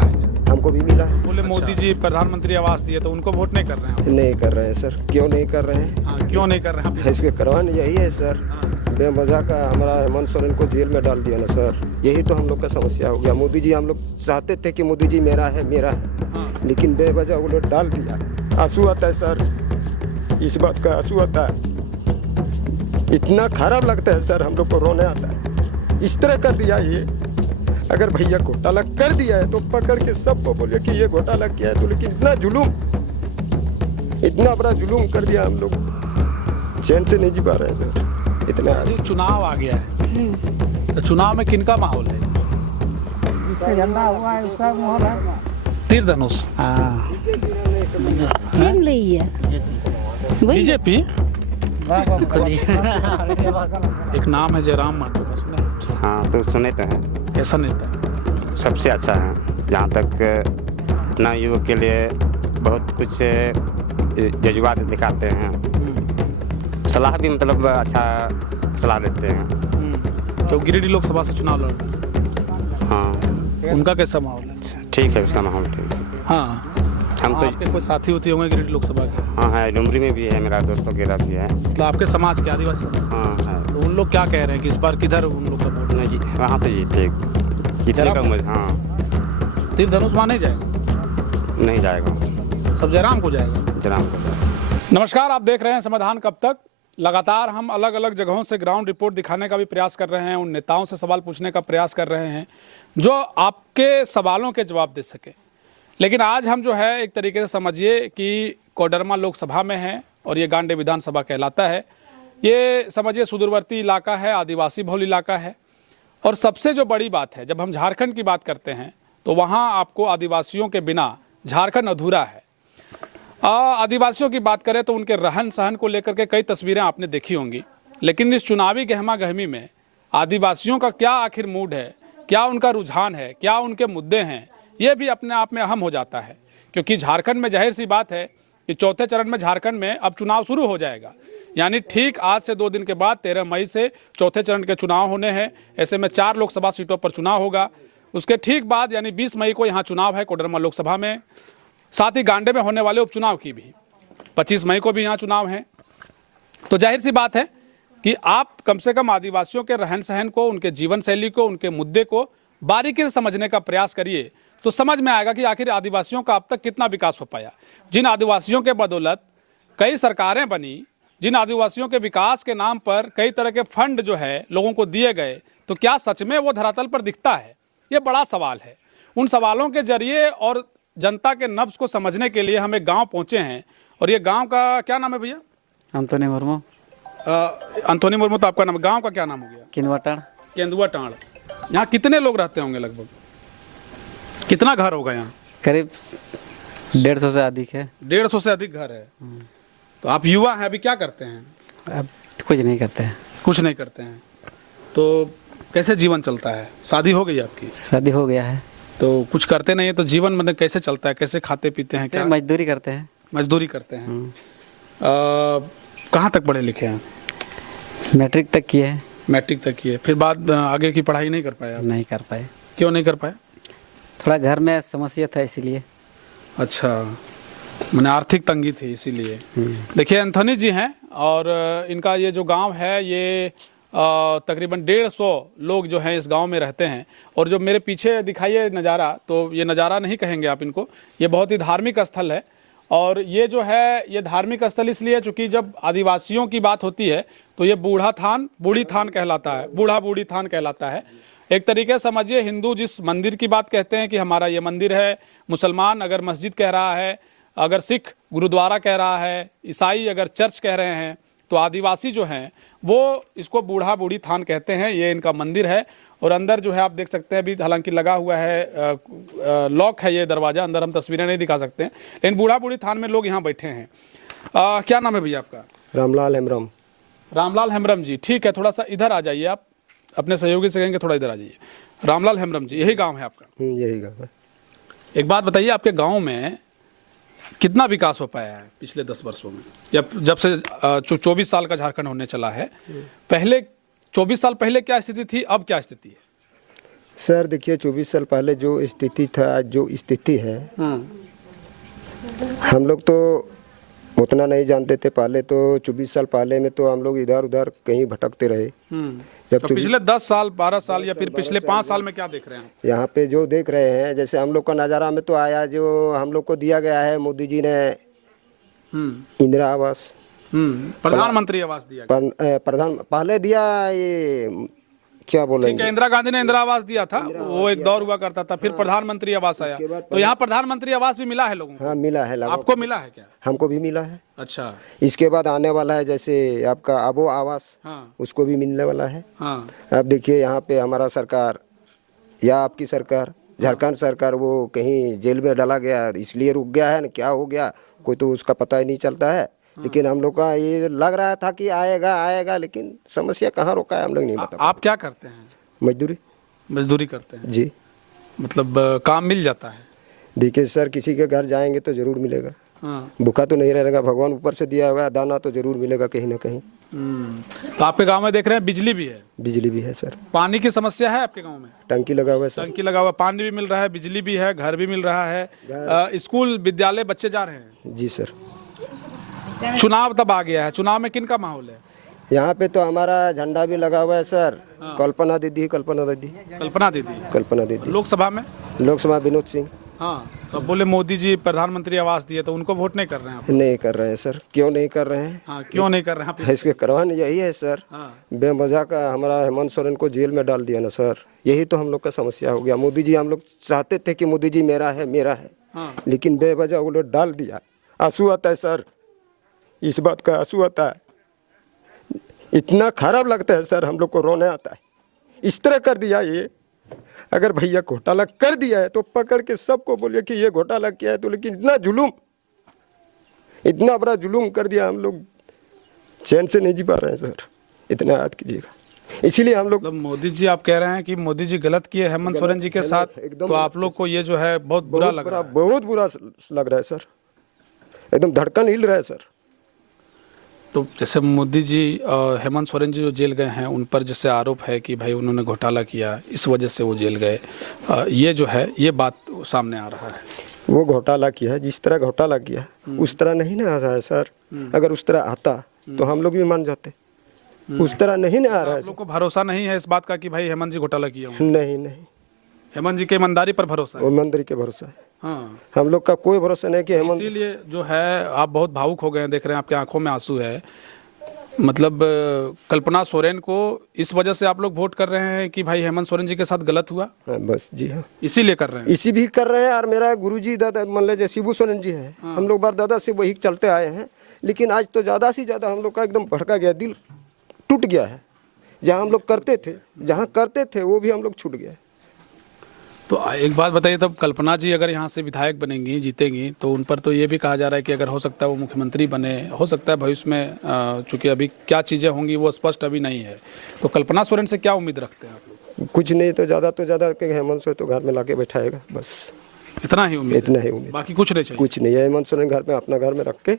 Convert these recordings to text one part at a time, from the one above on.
मिला है क्या? हमको भी मिला है। बोले मोदी जी प्रधानमंत्री आवास दिए तो उनको वोट नहीं कर रहे हैं? नहीं कर रहे हैं सर। क्यों नहीं कर रहे हैं? हाँ, क्यों नहीं कर रहे हैं? इसके करवाने यही है सर, बेमजा का हमारा हेमंत सोरेन को जेल में डाल दिया ना सर। यही तो हम लोग का समस्या हो गया। मोदी जी, हम लोग चाहते थे कि मोदी जी मेरा है मेरा है, लेकिन बेवजह वो लोग डाल दिया। आंसू आता है सर, इस बात का आंसू आता है। इतना खराब लगता है सर, हम लोग को रोने आता है। इस तरह कर दिया ये। अगर भैया घोटाला कर दिया है तो पकड़ के सबको बोले कि ये घोटाला किया है, तो लेकिन इतना बड़ा जुलूम कर दिया, हम लोग चैन से नहीं जी पा रहे हैं सर। इतना चुनाव आ गया है तो चुनाव में किनका माहौल है? झंडा हुआ है उसका माहौल है। तीर धनुष चीन रही है बीजेपी। एक नाम है जयराम महतो का, सुने? हाँ तो सुने तो हैं। कैसा नेता? सबसे अच्छा है। जहाँ तक अपना युवक के लिए बहुत कुछ जज्बात दिखाते हैं, सलाह भी मतलब अच्छा सलाह देते हैं। तो गिरिडीह लोकसभा से चुनाव लड़ रहे हैं। हाँ उनका कैसा माहौल है? ठीक है, उसका माहौल ठीक है। हाँ, हम तो आपके कोई साथी होती होंगे गिरिडीह लोकसभा के? हाँ है, डुमरी में भी है, मेरा दोस्त वगैरह भी है। मतलब आपके समाज के, आदिवासी समाज? हाँ है। तो उन लोग क्या कह रहे हैं कि इस बार किधर उन लोग का वोट? नहीं जी, वहाँ से जीते जीतने का उम्मीद। हाँ, तीर धनुष वहाँ नहीं जाएगा? नहीं जाएगा, सब जयराम को जाएगा। जयराम को। नमस्कार, आप देख रहे हैं समाधान कब तक। लगातार हम अलग अलग जगहों से ग्राउंड रिपोर्ट दिखाने का भी प्रयास कर रहे हैं, उन नेताओं से सवाल पूछने का प्रयास कर रहे हैं जो आपके सवालों के जवाब दे सके। लेकिन आज हम जो है एक तरीके से समझिए कि कोडरमा लोकसभा में है और ये गांडे विधानसभा कहलाता है। ये समझिए सुदूरवर्ती इलाका है, आदिवासी बहुल इलाका है। और सबसे जो बड़ी बात है, जब हम झारखंड की बात करते हैं तो वहाँ आपको आदिवासियों के बिना झारखंड अधूरा है। आदिवासियों की बात करें तो उनके रहन सहन को लेकर के कई तस्वीरें आपने देखी होंगी, लेकिन इस चुनावी गहमा गहमी में आदिवासियों का क्या आखिर मूड है, क्या उनका रुझान है, क्या उनके मुद्दे हैं, ये भी अपने आप में अहम हो जाता है। क्योंकि झारखंड में जाहिर सी बात है कि चौथे चरण में झारखंड में अब चुनाव शुरू हो जाएगा। यानी ठीक आज से 2 दिन के बाद 13 मई से चौथे चरण के चुनाव होने हैं। ऐसे में 4 लोकसभा सीटों पर चुनाव होगा। उसके ठीक बाद यानी 20 मई को यहाँ चुनाव है कोडरमा लोकसभा में, साथ ही गांडे में होने वाले उपचुनाव की भी 25 मई को भी यहाँ चुनाव है। तो जाहिर सी बात है कि आप कम से कम आदिवासियों के रहन सहन को, उनके जीवन शैली को, उनके मुद्दे को बारीकी से समझने का प्रयास करिए तो समझ में आएगा कि आखिर आदिवासियों का अब तक कितना विकास हो पाया। जिन आदिवासियों के बदौलत कई सरकारें बनी, जिन आदिवासियों के विकास के नाम पर कई तरह के फंड जो है लोगों को दिए गए, तो क्या सच में वो धरातल पर दिखता है? ये बड़ा सवाल है। उन सवालों के जरिए और जनता के नब्ज को समझने के लिए हम एक गाँव पहुँचे हैं। और ये गाँव का क्या नाम है भैया? अंतोनी मुर्मू। अंतोनी मुर्मू तो आपका नाम। गाँव का क्या नाम हो गया? केंदुआटाड़। केंदुआटाड़। यहाँ कितने लोग रहते होंगे लगभग? कितना घर होगा यहाँ? करीब 150 से अधिक है। 150 से अधिक घर है। तो आप युवा हैं, अभी क्या करते हैं? अब कुछ नहीं करते हैं। कुछ नहीं करते हैं। तो कैसे जीवन चलता है? शादी हो गई आपकी? शादी हो गया है। तो कुछ करते नहीं है तो जीवन मतलब कैसे चलता है? कैसे खाते पीते हैं? क्या मजदूरी करते हैं? मजदूरी करते हैं। कहाँ तक पढ़े लिखे हैं? मैट्रिक तक किए हैं। मैट्रिक तक किए, फिर बाद आगे की पढ़ाई नहीं कर पाए आप? नहीं कर पाए। क्यों नहीं कर पाए? थोड़ा घर में समस्या था इसीलिए। अच्छा, मैंने आर्थिक तंगी थी इसीलिए। देखिए एंथोनी जी हैं और इनका ये जो गांव है ये तकरीबन 150 लोग जो हैं इस गांव में रहते हैं। और जो मेरे पीछे दिखाइए नज़ारा, तो ये नज़ारा नहीं कहेंगे आप इनको, ये बहुत ही धार्मिक स्थल है। और ये जो है ये धार्मिक स्थल इसलिए चूँकि जब आदिवासियों की बात होती है तो ये बूढ़ी थान कहलाता है, बूढ़ा बूढ़ी थान कहलाता है। एक तरीके से समझिए हिंदू जिस मंदिर की बात कहते हैं कि हमारा ये मंदिर है, मुसलमान अगर मस्जिद कह रहा है, अगर सिख गुरुद्वारा कह रहा है, ईसाई अगर चर्च कह रहे हैं, तो आदिवासी जो हैं वो इसको बूढ़ा बूढ़ी थान कहते हैं। ये इनका मंदिर है और अंदर जो है आप देख सकते हैं, अभी हालांकि लगा हुआ है, लॉक है ये दरवाज़ा, अंदर हम तस्वीरें नहीं दिखा सकते हैं, लेकिन बूढ़ा बूढ़ी थान में लोग यहाँ बैठे हैं। क्या नाम है भैया आपका? रामलाल हेम्ब्रम। रामलाल हेम्ब्रम जी, ठीक है, थोड़ा सा इधर आ जाइए आप, अपने सहयोगी से कहेंगे थोड़ा इधर आ जाइए। रामलाल हेम्ब्रम जी, यही गांव है आपका? यही गाँव है। एक बात बताइए, आपके गांव में कितना विकास हो पाया है पिछले 10 वर्षों में, या जब से 24 साल का झारखंड होने चला है? पहले 24 साल पहले क्या स्थिति थी, अब क्या स्थिति है? सर देखिए 24 साल पहले जो स्थिति था, आज जो स्थिति है, हम लोग तो उतना नहीं जानते थे। पहले तो 24 साल पहले में तो हम लोग इधर उधर कहीं भटकते रहे। जब तो पिछले 10 साल 12 साल या फिर पिछले 5 साल में क्या देख रहे हैं? यहाँ पे जो देख रहे हैं, जैसे हम लोग का नज़ारा में तो आया, जो हम लोग को दिया गया है मोदी जी ने इंदिरा आवास, प्रधानमंत्री आवास दिया गया। प्रधान पहले दिया, ये क्या ठीक बोलेंगे, है, इंदिरा गांधी ने इंदिरा आवास दिया था, वो एक दौर हुआ करता था, फिर प्रधानमंत्री आवास आया। तो यहाँ प्रधानमंत्री आवास भी मिला है लोगों को? हाँ मिला है, आपको मिला है क्या? हमको भी मिला है। अच्छा। इसके बाद आने वाला है जैसे आपका आबो आवास, हाँ उसको भी मिलने वाला है। हाँ। अब देखिए यहाँ पे हमारा सरकार या आपकी सरकार, झारखंड सरकार, वो कहीं जेल में डाला गया इसलिए रुक गया है ना, क्या हो गया कोई तो उसका पता ही नहीं चलता है। लेकिन हम लोग का ये लग रहा था कि आएगा आएगा, लेकिन समस्या कहाँ रोका है हम लोग नहीं बता। आप क्या करते हैं? मजदूरी। मजदूरी करते हैं जी। मतलब काम मिल जाता है? देखिए सर, किसी के घर जाएंगे तो जरूर मिलेगा, हाँ। भूखा तो नहीं रहेगा, भगवान ऊपर से दिया हुआ है दाना तो जरूर मिलेगा कहीं ना कहीं। तो आपके गांव में देख रहे हैं बिजली भी है, बिजली भी है सर, पानी की समस्या है आपके गांव में? टंकी लगा हुआ है सर। टंकी लगा हुआ, पानी भी मिल रहा है, बिजली भी है, घर भी मिल रहा है, स्कूल विद्यालय बच्चे जा रहे हैं। जी सर। चुनाव तब आ गया है, चुनाव में किन का माहौल है? यहाँ पे तो हमारा झंडा भी लगा हुआ है सर। कल्पना दीदी, कल्पना दीदी, कल्पना दीदी। कल्पना दीदी। लोकसभा में? लोकसभा विनोद सिंह। हाँ, तो बोले मोदी जी प्रधानमंत्री आवास दिए, तो उनको वोट नहीं कर रहे हैं आप? नहीं कर रहे हैं सर। क्यों नहीं कर रहे हैं? हाँ, क्यों नहीं कर रहे हैं आप? इसके कारण यही है सर, बेमजा का हमारा हेमंत सोरेन को जेल में डाल दिया ना सर, यही तो हम लोग का समस्या हो गया। मोदी जी, हम लोग चाहते थे कि मोदी जी मेरा है मेरा है, लेकिन बेवजह वो लोग डाल दिया। आंसू आता है सर, इस बात का आंसू आता है, इतना खराब लगता है सर, हम लोग को रोने आता है। इस तरह कर दिया ये, अगर भैया घोटाला कर दिया है तो पकड़ के सबको बोलिए कि ये घोटाला किया है, तो लेकिन इतना जुलूम, इतना बड़ा जुलूम कर दिया, हम लोग चैन से नहीं जी पा रहे हैं सर, इतना याद कीजिएगा। इसीलिए हम लोग, मतलब मोदी जी, आप कह रहे हैं कि मोदी जी गलत किए हेमंत सोरेन जी के साथ, तो आप लोग को ये जो है बहुत बुरा लग रहा है? बहुत बुरा लग रहा है सर, एकदम धड़कन हिल रहा है सर। तो जैसे मोदी जी और हेमंत सोरेन जी जो जेल गए हैं, उन पर जैसे आरोप है कि भाई उन्होंने घोटाला किया, इस वजह से वो जेल गए, ये जो है ये बात सामने आ रहा है। वो घोटाला किया है, जिस तरह घोटाला किया उस तरह नहीं ना आ रहा है सर। अगर उस तरह आता तो हम लोग भी मान जाते, उस तरह नहीं ना आ रहा है। आप लोग को भरोसा नहीं है इस बात का कि भाई हेमंत जी घोटाला किया होंगे? नहीं नहीं, हेमंत जी के ईमानदारी पर भरोसा है? वो मंदिर के भरोसा है। हाँ, हम लोग का कोई भरोसा नहीं कि हेमंत। इसीलिए जो है आप बहुत भावुक हो गए हैं, देख रहे हैं आपकी आंखों में आंसू है। मतलब कल्पना सोरेन को इस वजह से आप लोग वोट कर रहे हैं कि भाई हेमंत सोरेन जी के साथ गलत हुआ? हाँ, बस जी हाँ, इसीलिए कर रहे हैं? इसी भी कर रहे हैं। और मेरा गुरुजी दादा मान लीजिए शिबू सोरेन जी है, हम लोग बार दादा से वही चलते आए हैं, लेकिन आज तो ज़्यादा से ज़्यादा हम लोग का एकदम भड़का गया, दिल टूट गया है। जहाँ हम लोग करते थे, जहाँ करते थे वो भी हम लोग छूट गया। तो एक बात बताइए, तब कल्पना जी अगर यहाँ से विधायक बनेंगी, जीतेंगी, तो उन पर तो ये भी कहा जा रहा है कि अगर हो सकता है वो मुख्यमंत्री बने, हो सकता है भविष्य में, चूंकि अभी क्या चीज़ें होंगी वो स्पष्ट अभी नहीं है। तो कल्पना सोरेन से क्या उम्मीद रखते हैं आप लोग? कुछ नहीं तो ज़्यादा कि हेमंत सोरेन तो घर में लाके बैठाएगा, बस इतना ही उम्मीद? इतना ही उम्मीद, बाकी कुछ नहीं चाहिए? कुछ नहीं है। हेमंत सोरेन घर में अपना घर में रख के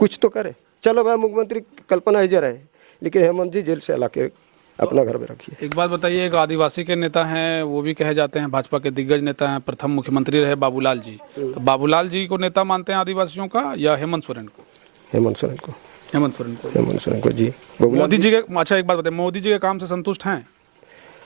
कुछ तो करे। चलो भाई मुख्यमंत्री कल्पना इधर है, लेकिन हेमंत जी जेल से ला के अपना घर में रखिए। एक बात बताइए, एक आदिवासी के नेता हैं, वो भी कहे जाते हैं भाजपा के दिग्गज नेता हैं, प्रथम मुख्यमंत्री रहे बाबूलाल जी, तो बाबूलाल जी को नेता मानते हैं आदिवासियों का या हेमंत सोरेन को? हेमंत सोरेन को। हेमंत सोरेन को। हेमंत सोरेन को जी। मोदी जी के, अच्छा एक बात बताइए, मोदी जी के काम से संतुष्ट हैं?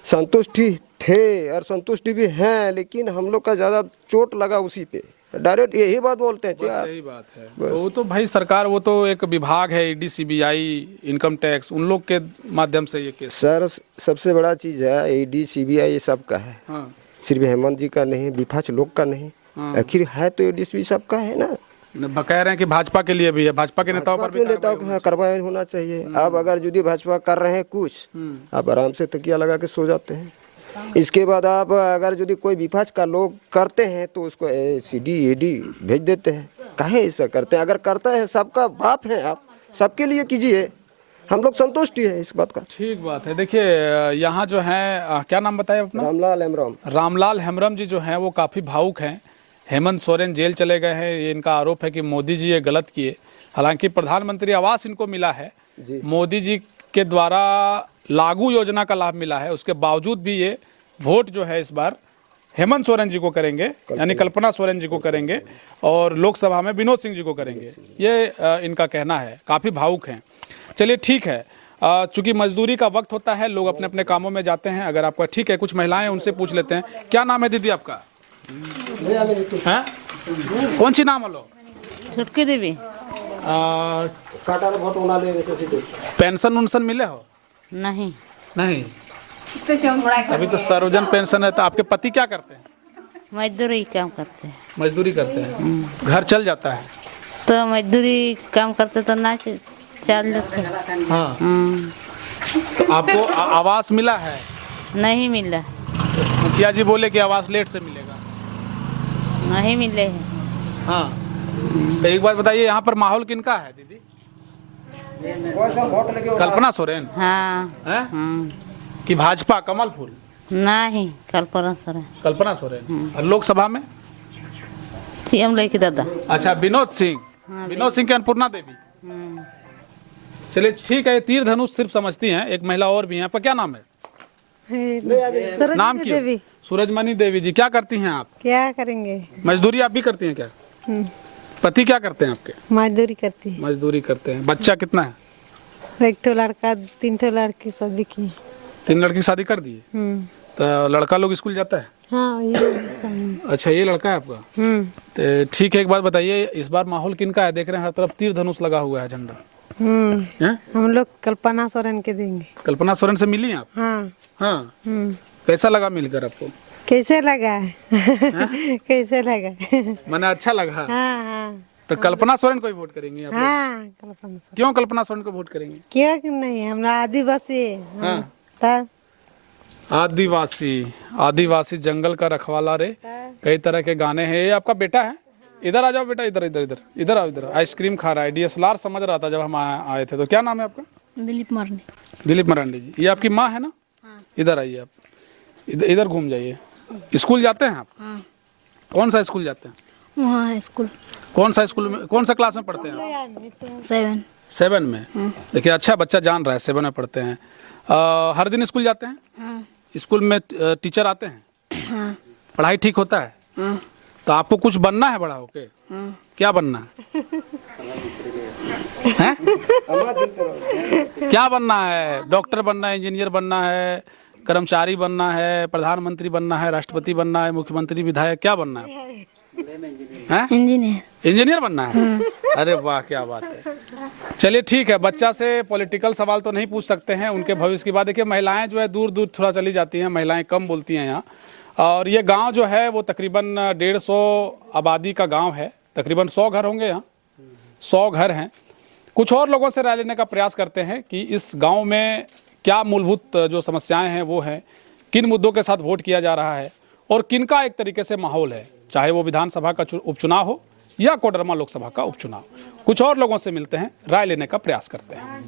संतुष्टि थे और संतुष्टि भी हैं, लेकिन हम लोग का ज़्यादा चोट लगा उसी पे, डायरेक्ट यही बात बोलते हैं यार। सही बात है। तो वो तो भाई सरकार, वो तो एक विभाग है, ईडी, सीबीआई, इनकम टैक्स, उन लोग के माध्यम से ये केस। सर सबसे बड़ा चीज़ है ईडी सीबीआई, ये सब का है। हाँ। सिर्फ हेमंत जी का नहीं, विपक्ष लोग का नहीं। आखिर है तो ईडी सीबीआई सबका है ना। कह रहे हैं कि भाजपा के लिए भी है, भाजपा के नेताओं पर भी नेताओं का कार्रवाई होना चाहिए। अब अगर यदि भाजपा कर रहे हैं कुछ, आप आराम से तकिया लगा के सो जाते हैं। इसके बाद आप अगर यदि कोई विपक्ष का लोग करते हैं तो उसको सीडी ईडी भेज देते हैं। काहे ऐसा करते हैं? अगर करता है, सबका बाप है आप, सबके लिए कीजिए, हम लोग संतुष्ट है इस बात का। ठीक बात है। देखिए यहाँ जो है, क्या नाम बताया अपना? रामलाल हेम्ब्रम। रामलाल हेम्ब्रम जी जो हैं वो काफ़ी भावुक हैं। हेमंत सोरेन जेल चले गए हैं, ये इनका आरोप है कि मोदी जी ये गलत किए। हालांकि प्रधानमंत्री आवास इनको मिला है, मोदी जी के द्वारा लागू योजना का लाभ मिला है, उसके बावजूद भी ये वोट जो है इस बार हेमंत सोरेन जी को करेंगे, यानी कल्पना सोरेन जी को करेंगे, और लोकसभा में विनोद सिंह जी को करेंगे। ये इनका कहना है, काफ़ी भावुक हैं। चलिए ठीक है, चूंकि मजदूरी का वक्त होता है, लोग अपने अपने कामों में जाते हैं। अगर आपका ठीक है, कुछ महिलाएं उनसे पूछ लेते हैं। क्या नाम है दीदी आपका? हैं? कौन सी नाम हलो? छुटकी देवी। पेंशन उनसन मिले हो? नहीं। नहीं, अभी तो सर्वजन पेंशन है। तो आपके पति क्या करते हैं? मजदूरी काम करते हैं। मजदूरी करते हैं, घर चल जाता है? तो मजदूरी काम करते तो ना चल जाते। हाँ। तो आपको आवास मिला है? नहीं मिला। मुखिया जी बोले कि आवास लेट से मिलेगा। नहीं मिले हैं। हाँ, तो एक बात बताइए, यहाँ पर माहौल किनका है दीदी? कल्पना सोरेन हाँ। है कि भाजपा कमल फूल? नहीं, कल्पना सोरेन। कल्पना सोरेन। और लोकसभा में? हम लेके दादा। अच्छा, विनोद सिंह। विनोद सिंह की अन्नपूर्णा देवी। चलिए ठीक है, तीर धनुष सिर्फ समझती हैं। एक महिला और भी हैं, आपका क्या नाम है? नाम क्या? सूरजमणि देवी जी। क्या करती हैं आप? क्या करेंगे? मजदूरी आप भी करती हैं क्या? पति क्या करते हैं आपके? मजदूरी करती है। मजदूरी करते हैं। बच्चा कितना है? एक ठो लड़का, 3 ठो लड़की शादी की। 3 लड़की शादी कर दी? तो लड़का लोग स्कूल जाता है? हाँ, ये अच्छा, ये लड़का है आपका? तो ठीक है, एक बात बताइए, इस बार माहौल किनका है? देख रहे हैं हर तरफ तीर धनुष लगा हुआ है, झंडा। हैं? हम लोग कल्पना सोरेन के देंगे। कल्पना सोरेन से मिली आप? हाँ। हाँ। कैसा लगा मिलकर आपको? कैसे लगा? कैसे लगा? मैंने अच्छा लगा। हाँ हाँ तो कल्पना सोरेन को ही वोट करेंगे आप लोग? हाँ, कल्पना सोरेन। क्यों कल्पना सोरेन को वोट करेंगे? क्यों नहीं, हम आदिवासी। हाँ। तब आदिवासी जंगल का रखवाला रे, कई तरह के गाने हैं। ये आपका बेटा है? इधर आ जाओ बेटा, इधर इधर इधर इधर आओ। इधर आइसक्रीम खा रहा है। DSLR समझ रहा था जब हम आए थे। तो क्या नाम है आपका? दिलीप मरांडी। दिलीप मरांडी जी। ये आपकी माँ है ना? इधर आइए आप, इधर घूम जाइए। स्कूल जाते हैं आप? कौन सा स्कूल जाते हैं? वहाँ है स्कूल। कौन सा स्कूल में, कौन सा क्लास में पढ़ते हैं आप? 7 में। देखिए, अच्छा बच्चा जान रहा है, 7 में पढ़ते हैं। हर दिन स्कूल जाते हैं? स्कूल में टीचर आते हैं? पढ़ाई ठीक होता है? तो आपको कुछ बनना है बड़ा होके? क्या बनना है? क्या बनना है? डॉक्टर बनना है, इंजीनियर बनना है, कर्मचारी बनना है, प्रधानमंत्री बनना है, राष्ट्रपति बनना है, मुख्यमंत्री, विधायक? क्या बनना है? इंजीनियर बनना है? अरे वाह, क्या बात है। चलिए ठीक है, बच्चा से पॉलिटिकल सवाल तो नहीं पूछ सकते हैं, उनके भविष्य की बात। देखिए, महिलाएं जो है दूर दूर थोड़ा चली जाती हैं, महिलाएं कम बोलती हैं यहाँ। और ये गांव जो है वो तकरीबन 150 आबादी का गांव है। तकरीबन 100 घर होंगे यहाँ, 100 घर हैं। कुछ और लोगों से राय लेने का प्रयास करते हैं कि इस गांव में क्या मूलभूत जो समस्याएं हैं वो हैं, किन मुद्दों के साथ वोट किया जा रहा है, और किनका एक तरीके से माहौल है, चाहे वो विधानसभा का उपचुनाव हो या कोडरमा लोकसभा का उपचुनाव। कुछ और लोगों से मिलते हैं, राय लेने का प्रयास करते हैं।